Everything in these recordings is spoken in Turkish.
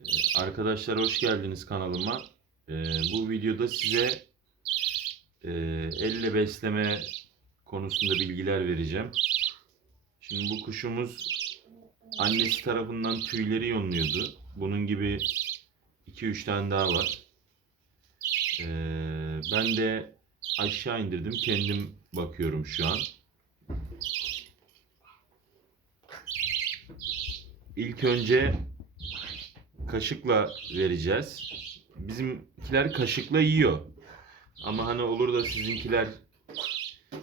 Ee, Arkadaşlar hoş geldiniz kanalıma. Ee, bu videoda size e, elle besleme konusunda bilgiler vereceğim. Şimdi bu kuşumuz annesi tarafından tüyleri yonluyordu. Bunun gibi 2-3 tane daha var. Ee, ben de aşağı indirdim. Kendim bakıyorum şu an. İlk önce kaşıkla vereceğiz. Bizimkiler kaşıkla yiyor. Ama hani olur da sizinkiler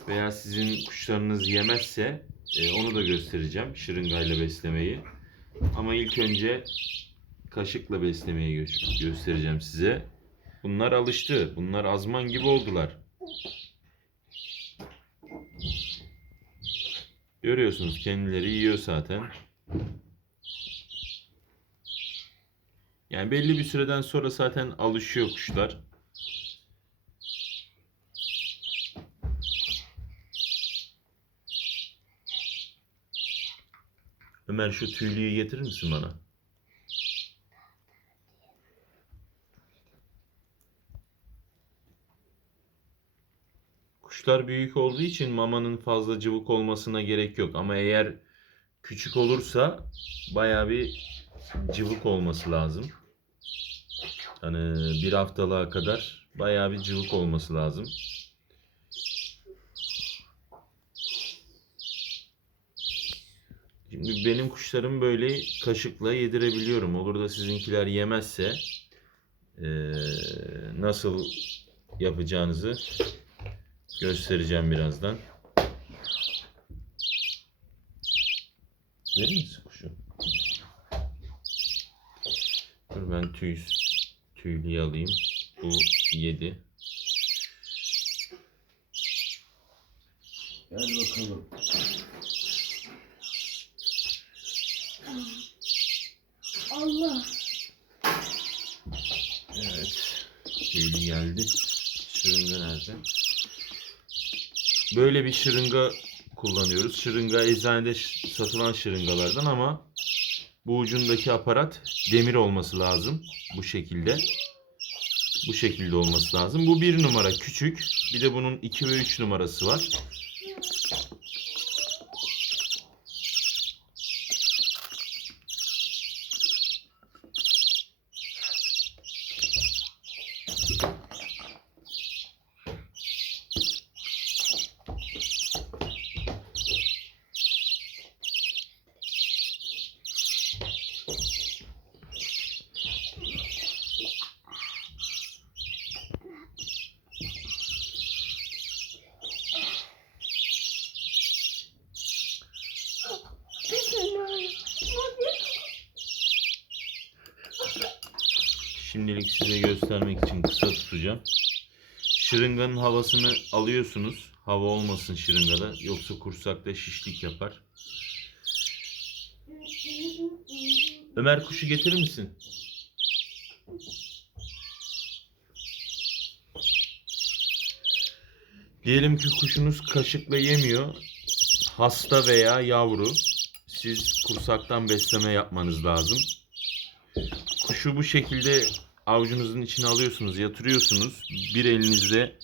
veya sizin kuşlarınız yemezse e, onu da göstereceğim şırıngayla beslemeyi. Ama ilk önce kaşıkla beslemeyi gö- göstereceğim size. Bunlar alıştı. Bunlar azman gibi oldular. Görüyorsunuz kendileri yiyor zaten. Yani belli bir süreden sonra zaten alışıyor kuşlar. Ömer şu tüylüyü getirir misin bana? Kuşlar büyük olduğu için mamanın fazla cıvık olmasına gerek yok. Ama eğer küçük olursa bayağı bir cıvık olması lazım. Hani bir haftalığa kadar bayağı bir cıvık olması lazım. Şimdi benim kuşlarım böyle kaşıkla yedirebiliyorum. Olur da sizinkiler yemezse eee, nasıl yapacağınızı göstereceğim birazdan. Verir misin kuşu? Dur ben tüy tüylüyü alayım. Bu 7. Gel bakalım. Allah. Evet. Tüylü geldi. Şırınga nerede? Böyle bir şırınga kullanıyoruz. Şırınga eczanede satılan şırıngalardan ama bu ucundaki aparat demir olması lazım. Bu şekilde. Bu şekilde olması lazım. Bu bir numara küçük. Bir de bunun 2 ve 3 numarası var. Şimdilik size göstermek için kısa tutacağım. Şırınganın havasını alıyorsunuz. Hava olmasın şırıngada. Yoksa kursakta şişlik yapar. Ömer kuşu getirir misin? Diyelim ki kuşunuz kaşıkla yemiyor. Hasta veya yavru. Siz kursaktan besleme yapmanız lazım. Kuşu bu şekilde avucunuzun içine alıyorsunuz, yatırıyorsunuz. Bir elinizde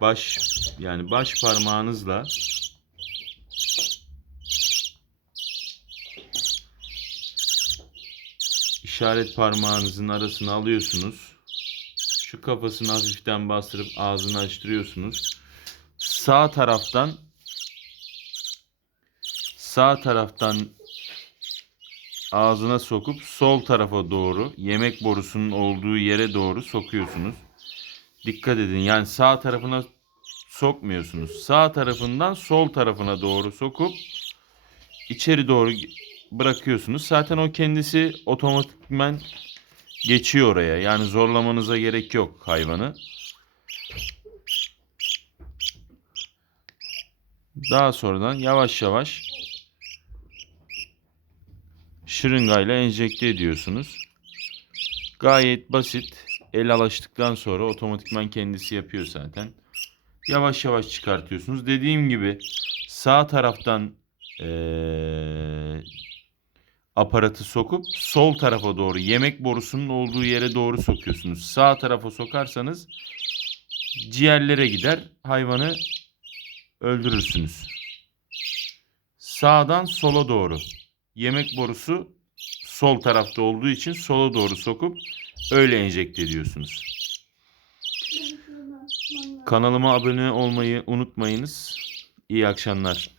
baş yani baş parmağınızla işaret parmağınızın arasına alıyorsunuz. Şu kafasını hafiften bastırıp ağzını açtırıyorsunuz. Sağ taraftan sağ taraftan ağzına sokup sol tarafa doğru yemek borusunun olduğu yere doğru sokuyorsunuz. Dikkat edin yani sağ tarafına sokmuyorsunuz. Sağ tarafından sol tarafına doğru sokup içeri doğru bırakıyorsunuz. Zaten o kendisi otomatikmen geçiyor oraya. Yani zorlamanıza gerek yok hayvanı. Daha sonradan yavaş yavaş şırıngayla enjekte ediyorsunuz. Gayet basit. El alıştıktan sonra otomatikman kendisi yapıyor zaten. Yavaş yavaş çıkartıyorsunuz. Dediğim gibi sağ taraftan eee, aparatı sokup sol tarafa doğru yemek borusunun olduğu yere doğru sokuyorsunuz. Sağ tarafa sokarsanız ciğerlere gider hayvanı öldürürsünüz. Sağdan sola doğru. Yemek borusu sol tarafta olduğu için sola doğru sokup öyle enjekte ediyorsunuz. Kanalıma abone olmayı unutmayınız. İyi akşamlar.